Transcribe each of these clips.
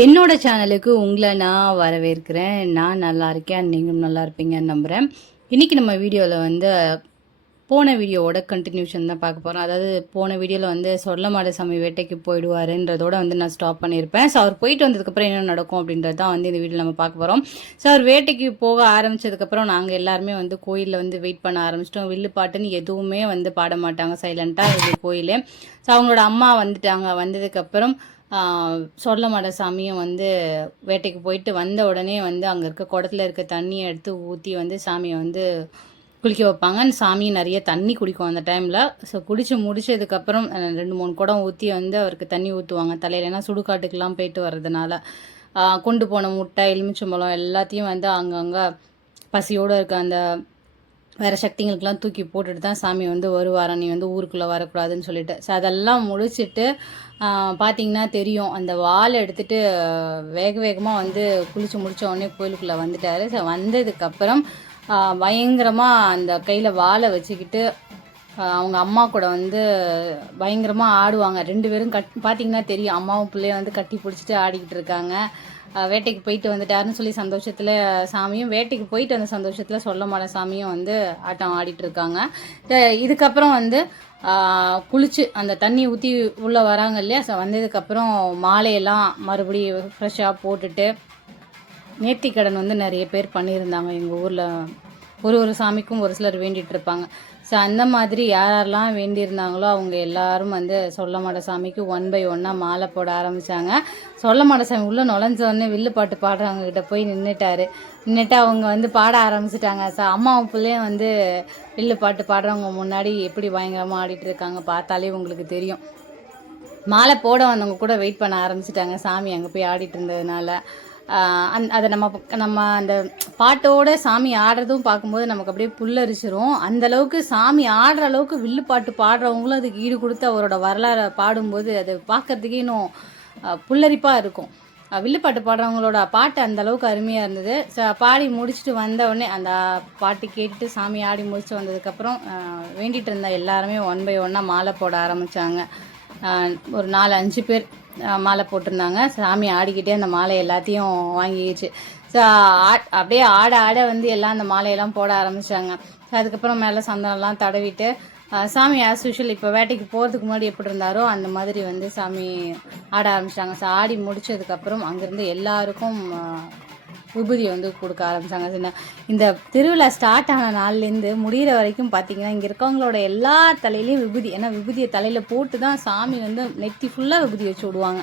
என்னோட சேனலுக்கு உங்களை நான் வரவேற்கிறேன். நான் நல்லா இருக்கேன், நீங்களும் நல்லா இருப்பீங்கன்னு நம்புகிறேன். இன்றைக்கி நம்ம வீடியோவில் வந்து போன வீடியோவோட கண்டினியூஷன் தான் பார்க்க போகிறோம். அதாவது போன வீடியோவில் வந்து சொல்லமாட சாமி வேட்டைக்கு போயிடுவாருன்றதோட வந்து நான் ஸ்டாப் பண்ணியிருப்பேன். ஸோ அவர் போயிட்டு வந்ததுக்கப்புறம் என்ன நடக்கும் அப்படின்றது தான் வந்து இந்த வீடியோவில் நம்ம பார்க்க போகிறோம். ஸோ அவர் வேட்டைக்கு போக ஆரம்பித்ததுக்கப்புறம் நாங்கள் எல்லாருமே வந்து கோயிலில் வந்து வெயிட் பண்ண ஆரம்பிச்சிட்டோம். வில்லு பாட்டுன்னு எதுவுமே வந்து பாட மாட்டாங்க, சைலண்ட்டாக இது கோயிலே. ஸோ அவங்களோட அம்மா வந்துட்டாங்க. வந்ததுக்கப்புறம் சொல்லமாட சாமியும் வந்து வேட்டைக்கு போயிட்டு வந்த உடனே வந்து அங்கே இருக்க குடத்துல இருக்க தண்ணியை எடுத்து ஊற்றி வந்து சாமியை வந்து குளிக்க வைப்பாங்க. அந்த சாமி நிறைய தண்ணி குடிக்கும் அந்த டைமில். ஸோ குடித்து முடிச்சதுக்கப்புறம் 2-3 குடம் ஊற்றி வந்து அவருக்கு தண்ணி ஊற்றுவாங்க தலையில். ஏன்னா சுடுகாட்டுக்கெலாம் போயிட்டு வர்றதுனால கொண்டு போன முட்டை, எலுமிச்சம்பழம் எல்லாத்தையும் வந்து அங்கங்கே பசியோடு இருக்க அந்த வேறு சக்திங்களுக்கெல்லாம் தூக்கி போட்டுட்டு தான் சாமி வந்து வருவாராம், நீ வந்து ஊருக்குள்ளே வரக்கூடாதுன்னு சொல்லிட்டு. ஸோ அதெல்லாம் முடிச்சுட்டு பார்த்திங்கன்னா தெரியும், அந்த வாழை எடுத்துகிட்டு வேக வேகமாக வந்து குளித்து முடித்த உடனே கோயிலுக்குள்ளே வந்துட்டார். ஸோ வந்ததுக்கப்புறம் பயங்கரமாக அந்த கையில் வாழை வச்சுக்கிட்டு அவங்க அம்மா கூட வந்து பயங்கரமாக ஆடுவாங்க. 2 பேரும் பார்த்திங்கன்னா தெரியும், அம்மாவும் பிள்ளைய வந்து கட்டி பிடிச்சிட்டு ஆடிக்கிட்டு இருக்காங்க. வேட்டைக்கு போயிட்டு வந்துட்டாருன்னு சொல்லி சந்தோஷத்தில் சாமியும், வேட்டைக்கு போயிட்டு வந்த சந்தோஷத்தில் சொல்லமாட சாமியும் வந்து ஆட்டம் ஆடிட்டுருக்காங்க. இதுக்கப்புறம் வந்து குளிச்சு அந்த தண்ணி ஊற்றி உள்ளே வராங்க இல்லையா. ஸோ வந்ததுக்கப்புறம் மாலையெல்லாம் மறுபடியும் ஃப்ரெஷ்ஷாக போட்டுட்டு, நேர்த்திக்கடன் வந்து நிறைய பேர் பண்ணியிருந்தாங்க எங்கள் ஊரில். ஒரு சாமிக்கும் ஒரு சிலர் வேண்டிகிட்டு இருப்பாங்க. ஸோ அந்த மாதிரி யாரெல்லாம் வேண்டியிருந்தாங்களோ அவங்க எல்லாரும் வந்து சொல்லமாட சாமிக்கு 1 by 1 மாலை போட ஆரம்பித்தாங்க. சொல்லமாட சாமி உள்ளே நுழைஞ்சோடனே வில்லு பாட்டு பாடுறவங்ககிட்ட போய் நின்றுட்டு அவங்க வந்து பாட ஆரம்பிச்சிட்டாங்க. ஸோ அம்மாவும் பிள்ளையும் வந்து வில்லு பாட்டு பாடுறவங்க முன்னாடி எப்படி பயங்கரமாக ஆடிட்டு இருக்காங்க பார்த்தாலே உங்களுக்கு தெரியும். மாலை போட வந்தவங்க கூட வெயிட் பண்ண ஆரம்பிச்சிட்டாங்க, சாமி அங்கே போய் ஆடிட்டு இருந்ததுனால. அதை நம்ம அந்த பாட்டோட சாமி ஆடுறதும் பார்க்கும்போது நமக்கு அப்படியே புல்லரிச்சிரும். அந்தளவுக்கு சாமி ஆடுற அளவுக்கு வில்லு பாட்டு பாடுறவங்களும் அதுக்கு ஈடு கொடுத்து அவரோட வரலாறை பாடும்போது அது பார்க்கறதுக்கே இன்னும் புல்லரிப்பாக இருக்கும். வில்லுப்பாட்டு பாடுறவங்களோட பாட்டு அந்தளவுக்கு அருமையாக இருந்தது. பாடி முடிச்சுட்டு வந்த உடனே அந்த பாட்டு கேட்டுட்டு சாமி ஆடி முடிச்சு வந்ததுக்கப்புறம் வேண்டிகிட்டு இருந்த எல்லாருமே 1 by 1 மாலை போட ஆரம்பித்தாங்க. ஒரு 4-5 பேர் மாலை போட்டிருந்தாங்க. சாமி ஆடிக்கிட்டே அந்த மாலை எல்லாத்தையும் வாங்கிடுச்சு. ஸோ அப்படியே ஆட வந்து எல்லாம் அந்த மாலையெல்லாம் போட ஆரம்பித்தாங்க. ஸோ அதுக்கப்புறம் மேலே சந்தனம்லாம் தடவிட்டு சாமி ஆஸ் யூஷுவல் இப்போ வேட்டைக்கு போகிறதுக்கு முன்னாடி எப்படி இருந்தாரோ அந்த மாதிரி வந்து சாமி ஆட ஆரம்பிச்சிட்டாங்க. ஸோ ஆடி முடித்ததுக்கப்புறம் அங்கேருந்து எல்லாருக்கும் விபூதியை வந்து கொடுக்க ஆரம்பித்தாங்க. இந்த திருவிழா ஸ்டார்ட் ஆன நாள்லேருந்து முடிகிற வரைக்கும் பார்த்திங்கன்னா இங்கே இருக்கவங்களோட எல்லா தலையிலையும் விபூதி. ஏன்னா விபூதியை தலையில் போட்டு தான் சாமி வந்து நெத்தி ஃபுல்லாக விபூதி வச்சு விடுவாங்க.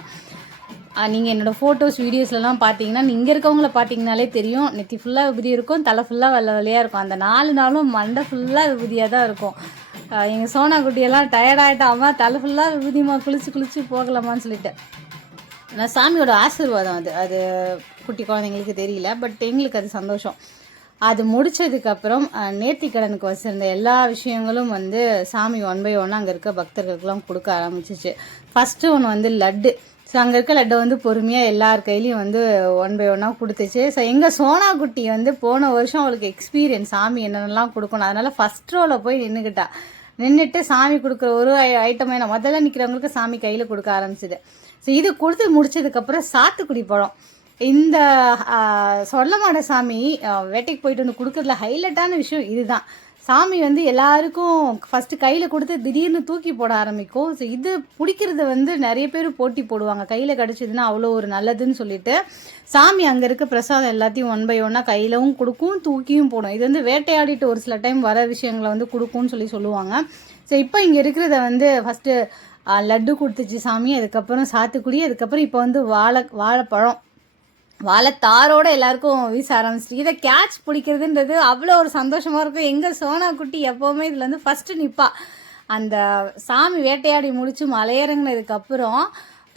நீங்கள் என்னோடய ஃபோட்டோஸ் வீடியோஸ்லாம் பார்த்தீங்கன்னா இங்கே இருக்கவங்கள பார்த்தீங்கனாலே தெரியும், நெத்தி ஃபுல்லாக விபூதி இருக்கும், தலை ஃபுல்லாக வெள்ளை வெள்ளையாக இருக்கும். அந்த 4 நாளும் மண்டை ஃபுல்லாக விபூதியாக தான் இருக்கும். எங்கள் சோனா குட்டியெல்லாம் டயர்டாகிட்டாமா, தலை ஃபுல்லாக விபூதிமா குளிச்சு போகலாமான்னு சொல்லிட்டு. ஆனால் சாமியோட ஆசீர்வாதம் அது குட்டி குழந்தைங்களுக்கு தெரியல, பட் எங்களுக்கு அது சந்தோஷம். அது முடித்ததுக்கப்புறம் நேர்த்திக்கடனுக்கு வச்சுருந்த எல்லா விஷயங்களும் வந்து சாமி 1 by 1 அங்கே இருக்க பக்தர்களுக்கெல்லாம் கொடுக்க ஆரம்பிச்சிச்சு. ஃபஸ்ட்டு ஒன்று வந்து லட்டு. ஸோ அங்கே இருக்க லட்டை வந்து பொறுமையாக எல்லார் கையிலையும் வந்து 1 by 1 கொடுத்துச்சு. ஸோ எங்கள் சோனா குட்டி வந்து போன வருஷம் அவளுக்கு எக்ஸ்பீரியன்ஸ் சாமி என்னென்னலாம் கொடுக்கணும், அதனால் ஃபஸ்ட் ரோவில் போய் நின்றுட்டு சாமி கொடுக்குற ஒரு ஐட்டமே முதல்ல நிற்கிறவங்களுக்கு சாமி கையில் கொடுக்க ஆரம்பிச்சிது. ஸோ இது கொடுத்து முடிச்சதுக்கப்புறம் சாத்துக்குடி பழம். இந்த சொல்லமாட சாமி வேட்டைக்கு போயிட்டு வந்து கொடுக்குறதுல ஹைலைட்டான விஷயம் இதுதான். சாமி வந்து எல்லாருக்கும் ஃபஸ்ட்டு கையில் கொடுத்து திடீர்னு தூக்கி போட ஆரம்பிக்கும். ஸோ இது பிடிக்கிறது வந்து நிறைய பேர் போட்டி போடுவாங்க, கையில் கிடச்சிதுன்னா அவ்வளோ ஒரு நல்லதுன்னு சொல்லிட்டு சாமி அங்கே இருக்க பிரசாதம் எல்லாத்தையும் 1 by 1 கையிலவும் கொடுக்கும், தூக்கியும் போடும். இது வந்து வேட்டையாடிட்டு ஒரு சில டைம் வர விஷயங்களை வந்து கொடுக்கும்னு சொல்லுவாங்க. ஸோ இப்போ இங்கே இருக்கிறத வந்து ஃபஸ்ட்டு லட்டு கொடுத்துச்சு சாமி, அதுக்கப்புறம் சாத்துக்குடி, அதுக்கப்புறம் இப்போ வந்து வாழைப்பழம், வாழைத்தாரோடு எல்லாருக்கும் வீச ஆரம்பிச்சிட்டு. இதை கேட்ச் பிடிக்கிறதுன்றது அவ்வளோ ஒரு சந்தோஷமாக இருக்கும். எங்கள் சோனா குட்டி எப்போவுமே இதில் வந்து ஃபஸ்ட்டு நிற்பா. அந்த சாமி வேட்டையாடி முடித்து மலையிறங்கினதுக்கப்புறம்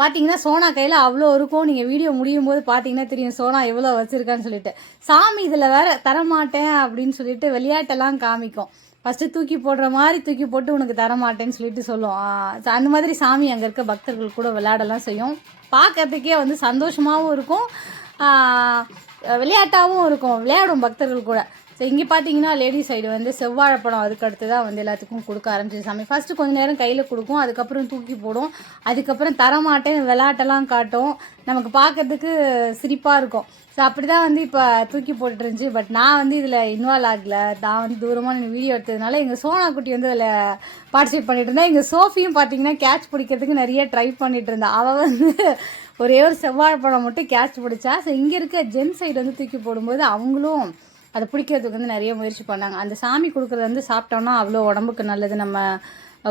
பார்த்தீங்கன்னா சோனா கையில் அவ்வளோ இருக்கும். நீங்கள் வீடியோ முடியும் போது பார்த்தீங்கன்னா தெரியும் சோனா எவ்வளோ வச்சுருக்கான்னு சொல்லிட்டு. சாமி இதில் வேறு தரமாட்டேன் அப்படின்னு சொல்லிட்டு விளையாட்டெல்லாம் காமிக்கும். ஃபஸ்ட்டு தூக்கி போடுற மாதிரி தூக்கி போட்டு உனக்கு தரமாட்டேன்னு சொல்லிட்டு சொல்லும். அந்த மாதிரி சாமி அங்கே இருக்க பக்தர்கள் கூட விளையாடலாம் செய்யும். பார்க்கறதுக்கே வந்து சந்தோஷமாகவும் இருக்கும், விளையாட்டாகவும் இருக்கும், விளையாடும் பக்தர்கள் கூட. ஸோ இங்கே பார்த்தீங்கன்னா லேடிஸ் சைடு வந்து செவ்வாழைப்பழம் அதுக்கு அடுத்து தான் வந்து எல்லாத்துக்கும் கொடுக்க ஆரம்பிச்சிது சாமி. ஃபஸ்ட்டு கொஞ்சம் நேரம் கையில் கொடுக்கும், அதுக்கப்புறம் தூக்கி போடும், அதுக்கப்புறம் தரமாட்டேன் விளையாட்டெல்லாம் காட்டும், நமக்கு பார்க்கறதுக்கு சிரிப்பாக இருக்கும். ஸோ அப்படி தான் வந்து இப்போ தூக்கி போட்டுட்டு இருந்துச்சு. பட் நான் வந்து இதில் இன்வால்வ் ஆகலை. நான் வந்து தூரமாக நின்று வீடியோ எடுத்ததுனால எங்கள் சோனா குட்டி வந்து அதில் பார்ட்டிசிபேட் பண்ணிட்டு இருந்தா. எங்கள் சோஃபியும் பார்த்தீங்கன்னா கேட்ச் பிடிக்கிறதுக்கு நிறைய ட்ரை பண்ணிட்டு இருந்தா. அவள் வந்து ஒரே ஒரு செவ்வாழைப்பழம் மட்டும் கேட்ச் பிடிச்சா. ஸோ இங்கே இருக்க ஜென் சைடு வந்து தூக்கி போடும்போது அவங்களும் அதை பிடிக்கிறதுக்கு வந்து நிறைய முயற்சி பண்ணாங்க. அந்த சாமி கொடுக்குறது வந்து சாப்பிட்டோன்னா அவ்வளோ உடம்புக்கு நல்லது, நம்ம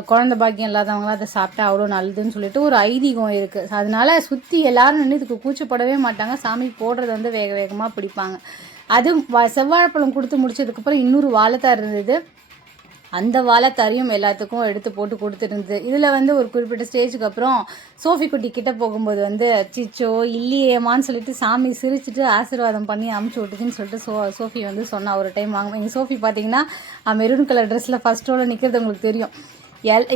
குழந்தை பாக்கியம் இல்லாதவங்களாம் அதை சாப்பிட்டா அவ்வளோ நல்லதுன்னு சொல்லிட்டு ஒரு ஐதீகம் இருக்குது. ஸோ அதனால சுற்றி எல்லாரும் நின்று இதுக்கு கூச்சப்படவே மாட்டாங்க. சாமி போடுறது வந்து வேக வேகமாக பிடிப்பாங்க. அது செவ்வாழைப்பழம் கொடுத்து முடிச்சதுக்கப்புறம் இன்னொரு வாழைத்தார் இருந்தது. அந்த வாழைத்தாரையும் எல்லாத்துக்கும் எடுத்து போட்டு கொடுத்துருந்தது. இதில் வந்து ஒரு குறிப்பிட்ட ஸ்டேஜுக்கு அப்புறம் சோஃபி குட்டி கிட்டே போகும்போது வந்து சிச்சோ இல்லையேமான்னு சொல்லிட்டு சாமி சிரிச்சுட்டு ஆசீர்வாதம் பண்ணி அமுச்சு விட்டுச்சுன்னு சொல்லிட்டு சோஃபி வந்து சொன்னா. ஒரு டைம் வாங்க எங்கள் சோஃபி பார்த்தீங்கன்னா மெரூன் கலர் ட்ரெஸ்ஸில் ஃபஸ்ட் ரோவில் நிற்கிறது உங்களுக்கு தெரியும்.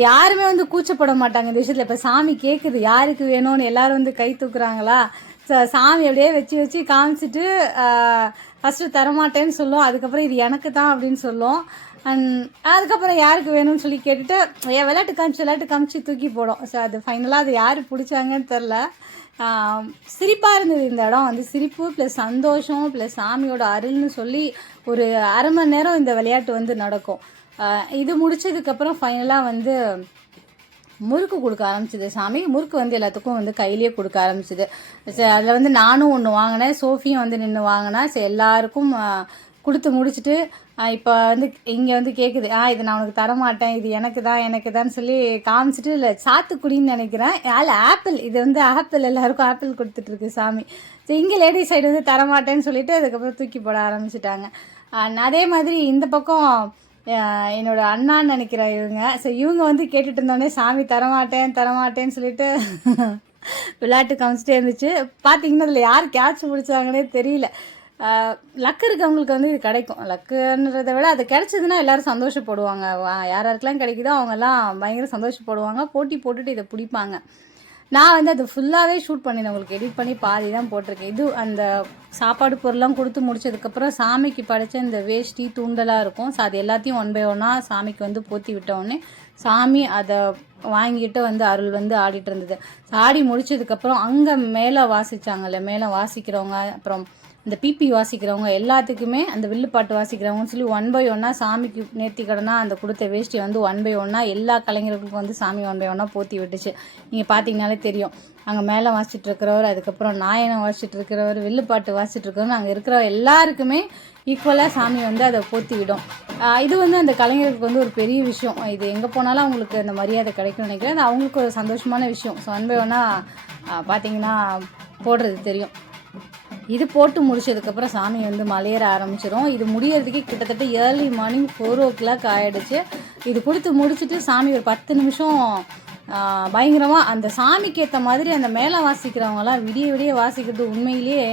யாருமே வந்து கூச்சப்பட மாட்டாங்க இந்த விஷயத்தில். இப்போ சாமி கேட்குது யாருக்கு வேணும்னு எல்லோரும் வந்து கை தூக்குறாங்களா. சாமி அப்படியே வச்சு காமிச்சிட்டு ஃபஸ்ட்டு தரமாட்டேன்னு சொல்லும், அதுக்கப்புறம் இது எனக்கு தான் அப்படின்னு சொல்லும். அதுக்கப்புறம் யாருக்கு வேணும்னு சொல்லி கேட்டுட்டு விளையாட்டு காமிச்சு தூக்கி போடும். ஸோ அது ஃபைனலாக அது யார் பிடிச்சாங்கன்னு தெரில. சிரிப்பாக இருந்தது இந்த இடம் வந்து. சிரிப்பு ப்ளஸ் சந்தோஷம் ப்ளஸ் சாமியோட அருள்னு சொல்லி ஒரு அரை மணி நேரம் இந்த விளையாட்டு வந்து நடக்கும். இது முடிச்சதுக்கப்புறம் ஃபைனலாக வந்து முறுக்கு கொடுக்க ஆரம்பிச்சிது சாமி. முறுக்கு வந்து எல்லாத்துக்கும் வந்து கையிலேயே கொடுக்க ஆரம்பிச்சிது. அதில் வந்து நானும் ஒன்று வாங்கினேன், சோஃபியும் வந்து நின்று வாங்கினா. ஸோ எல்லாருக்கும் கொடுத்து முடிச்சுட்டு இப்போ வந்து இங்கே வந்து கேட்குது, இது நான் உனக்கு தரமாட்டேன், இது எனக்கு தான் சொல்லி காமிச்சிட்டு. இல்லை சாத்துக்குடின்னு நினைக்கிறேன், ஆப்பிள், இது வந்து ஆப்பிள் எல்லாருக்கும் ஆப்பிள் கொடுத்துட்ருக்கு சாமி. ஸோ இங்கே லேடிஸ் சைடு வந்து தரமாட்டேன்னு சொல்லிட்டு அதுக்கப்புறம் தூக்கி போட ஆரம்பிச்சிட்டாங்க. அதே மாதிரி இந்த பக்கம் என்னோட அண்ணான்னு நினைக்கிறேன் இவங்க. ஸோ இவங்க வந்து கேட்டுட்டு இருந்தோடனே சாமி தரமாட்டேன்னு சொல்லிட்டு விளையாட்டு காமிச்சிட்டே இருந்துச்சு. பார்த்தீங்கன்னா அதில் யார் கேட்ச் பிடிச்சாங்கன்னே தெரியல. லக்கு இருக்கவங்களுக்கு வந்து இது கிடைக்கும். லக்குன்றதை விட அது கிடைச்சதுன்னா எல்லோரும் சந்தோஷப்படுவாங்க. யாருக்கெல்லாம் கிடைக்குதோ அவங்கெல்லாம் பயங்கர சந்தோஷப்படுவாங்க, போட்டி போட்டுட்டு இதை பிடிப்பாங்க. நான் வந்து அது ஃபுல்லாகவே ஷூட் பண்ணினேன், உங்களுக்கு எடிட் பண்ணி பாதி தான் போட்டிருக்கேன். இது அந்த சாப்பாடு பொருள்லாம் கொடுத்து முடிச்சதுக்கப்புறம் சாமிக்கு படைச்ச இந்த வேஷ்டி தூண்டலாக இருக்கும். ஸோ அது எல்லாத்தையும் ஒன் பை ஒன்னாக சாமிக்கு வந்து போற்றி விட்டோடனே சாமி அதை வாங்கிட்டு வந்து அருள் வந்து ஆடிட்டு இருந்தது. ஆடி முடிச்சதுக்கப்புறம் அங்கே மேலே வாசித்தாங்கல்ல, மேலே வாசிக்கிறவங்க அப்புறம் இந்த பிபி வாசிக்கிறவங்க எல்லாத்துக்குமே அந்த வில்லுப்பாட்டு வாசிக்கிறவங்கன்னு சொல்லி ஒன் பை ஒன்னாக சாமிக்கு நேர்த்திக்கடனாக அந்த கொடுத்த வேஷ்டியை வந்து ஒன் பை ஒன்னாக எல்லா கலைஞர்களுக்கும் வந்து சாமி ஒன் பை ஒன்னாக போற்றி விட்டுச்சு. நீங்கள் பார்த்தீங்கனாலே தெரியும். அங்கே மேலே வாசிச்சுட்டு இருக்கிறவர், அதுக்கப்புறம் நாயனம் வாசிச்சுட்டு இருக்கிறவர், வில்லுப்பாட்டு வாசிச்சுட்டு இருக்கிறவர், அங்கே இருக்கிற எல்லாருக்குமே ஈக்குவலாக சாமி வந்து அதை போற்றி விடும். இது வந்து அந்த கலைஞர்களுக்கு வந்து ஒரு பெரிய விஷயம். இது எங்கே போனாலும் அவங்களுக்கு அந்த மரியாதை கிடைக்கும்னு நினைக்கிறேன். அது அவங்களுக்கு ஒரு சந்தோஷமான விஷயம். ஸோ ஒன் பை ஒன்னாக பார்த்தீங்கன்னா போடுறது தெரியும். இது போட்டு முடிச்சதுக்கப்புறம் சாமி வந்து மலையேற ஆரம்பிச்சிடும். இது முடியறதுக்கே கிட்டத்தட்ட ஏர்லி மார்னிங் 4 o'clock ஆகிடுச்சு. இது கொடுத்து முடிச்சுட்டு சாமி ஒரு 10 நிமிஷம் பயங்கரமாக அந்த சாமிக்கு ஏற்ற மாதிரி அந்த மேலே வாசிக்கிறவங்களாம் விடிய வாசிக்கிறது உண்மையிலேயே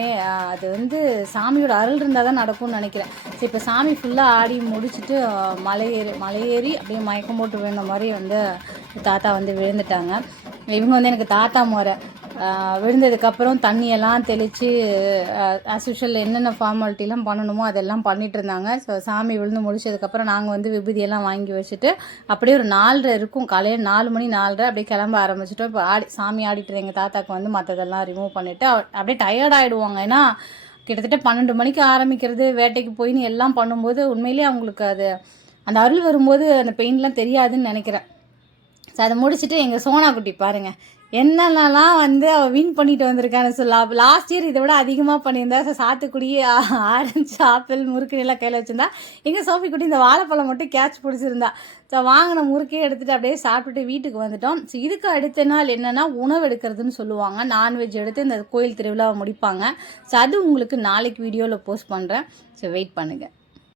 அது வந்து சாமியோட அருள் இருந்தால் தான் நடக்கும்னு நினைக்கிறேன். சரி, இப்போ சாமி ஃபுல்லாக ஆடி முடிச்சுட்டு மலையேறி அப்படியே மயக்கம் போட்டு விழுந்த மாதிரி வந்து தாத்தா வந்து விழுந்துட்டாங்க. இவங்க வந்து எனக்கு தாத்தா முறை. விழுந்ததுக்கப்புறம் தண்ணியெல்லாம் தெளித்து ஆஸ் யூஷுவல் என்னென்ன ஃபார்மாலிட்டிலாம் பண்ணணுமோ அதெல்லாம் பண்ணிகிட்டு இருந்தாங்க. ஸோ சாமி விழுந்து முடிச்சதுக்கப்புறம் நாங்கள் வந்து விபூதியெல்லாம் வாங்கி வச்சுட்டு அப்படியே ஒரு 4:30 இருக்கும், காலையில் 4 மணி 4:30 அப்படியே கிளம்ப ஆரம்பிச்சிட்டோம். இப்போ சாமி ஆடிட்டு எங்கள் தாத்தாக்கு வந்து மற்றதெல்லாம் ரிமூவ் பண்ணிவிட்டு அப்படியே டயர்ட் ஆகிடுவாங்க. ஏன்னா கிட்டத்தட்ட 12 மணிக்கு ஆரம்பிக்கிறது, வேட்டைக்கு போயின்னு எல்லாம் பண்ணும்போது உண்மையிலேயே அவங்களுக்கு அது அந்த அருள் வரும்போது அந்த பெயின்லாம் தெரியாதுன்னு நினைக்கிறேன். ஸோ அதை முடிச்சுட்டு எங்கள் சோனா குட்டி பாருங்கள் என்னென்னலாம் வந்து அவள் வின் பண்ணிட்டு வந்திருக்கான்னு சொல்லலாம். லாஸ்ட் இயர் இதை விட அதிகமாக பண்ணியிருந்தா. ஸோ சாத்துக்குடி, ஆரஞ்சு, ஆப்பிள், முறுக்கு எல்லாம் கையில் வச்சுருந்தா. எங்கள் சோஃபி குட்டி இந்த வாழைப்பழம் மட்டும் கேட்ச் பிடிச்சிருந்தா. ஸோ வாங்கின முறுக்கே எடுத்துகிட்டு அப்படியே சாப்பிட்டுட்டு வீட்டுக்கு வந்துட்டோம். ஸோ இதுக்கு அடுத்த நாள் என்னென்னா உணவு எடுக்கிறதுன்னு சொல்லுவாங்க. நான்வெஜ் எடுத்து இந்த கோயில் திருவிழாவை முடிப்பாங்க. ஸோ அது உங்களுக்கு நாளைக்கு வீடியோவில் போஸ்ட் பண்ணுறேன். ஸோ வெயிட் பண்ணுங்கள்.